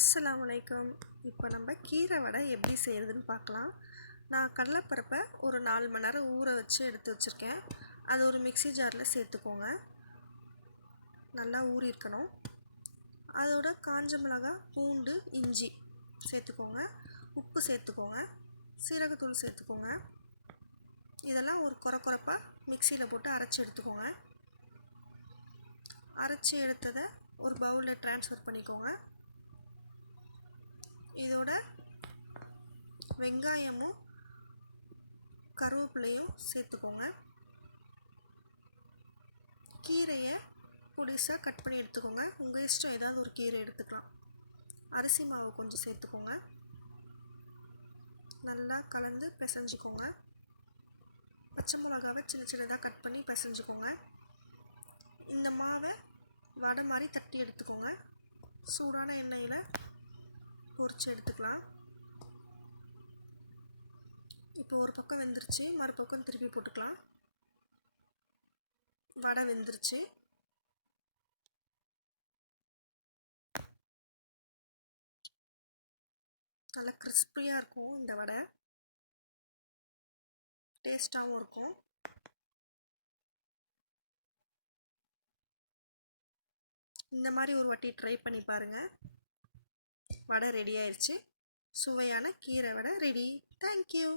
அஸ்ஸலாமு அலைக்கும். இப்போ நம்ம கீரை வடை எப்படி செய்கிறதுன்னு பார்க்கலாம். நான் கடலைப்பருப்பை ஒரு 4 மணி நேரம் ஊற வச்சு எடுத்து வச்சுருக்கேன். அது ஒரு மிக்ஸி ஜாரில் சேர்த்துக்கோங்க. நல்லா ஊறி இருக்கணும். அதோட காஞ்ச மிளகாய், பூண்டு, இஞ்சி சேர்த்துக்கோங்க. உப்பு சேர்த்துக்கோங்க. சீரகத்தூள் சேர்த்துக்கோங்க. இதெல்லாம் ஒரு கொரப்பாக மிக்சியில் போட்டு அரைச்சி எடுத்துக்கோங்க. அரைச்சி எடுத்ததை ஒரு பவுலில் ட்ரான்ஸ்ஃபர் பண்ணிக்கோங்க. இதோட வெங்காயமும் கருவேப்பிலையும் சேர்த்துக்கோங்க. கீரையை பொடிசாக கட் பண்ணி எடுத்துக்கோங்க. உங்கள் இஷ்டம், ஏதாவது ஒரு கீரை எடுத்துக்கலாம். அரிசி மாவு கொஞ்சம் சேர்த்துக்கோங்க. நல்லா கலந்து பிசைஞ்சுக்கோங்க. பச்சை மிளகாவை சின்ன சின்னதாக கட் பண்ணி பிசைஞ்சுக்கோங்க. இந்த மாவை வடை மாதிரி தட்டி எடுத்துக்கோங்க. சூடான எண்ணெயில் பொரிச்சு எடுத்துக்கலாம். இப்போ ஒரு பக்கம் வெந்துருச்சு, மறுபக்கம் திருப்பி போட்டுக்கலாம். வடை வெந்துருச்சு. நல்லா கிறிஸ்பியாக இருக்கும். இந்த வடை டேஸ்டாகவும் இருக்கும். இந்த மாதிரி ஒரு வாட்டி ட்ரை பண்ணி பாருங்கள். வடை ரெடி ஆயிடுச்சு. சுவையான கீரை வடை ரெடி. தேங்க்யூ.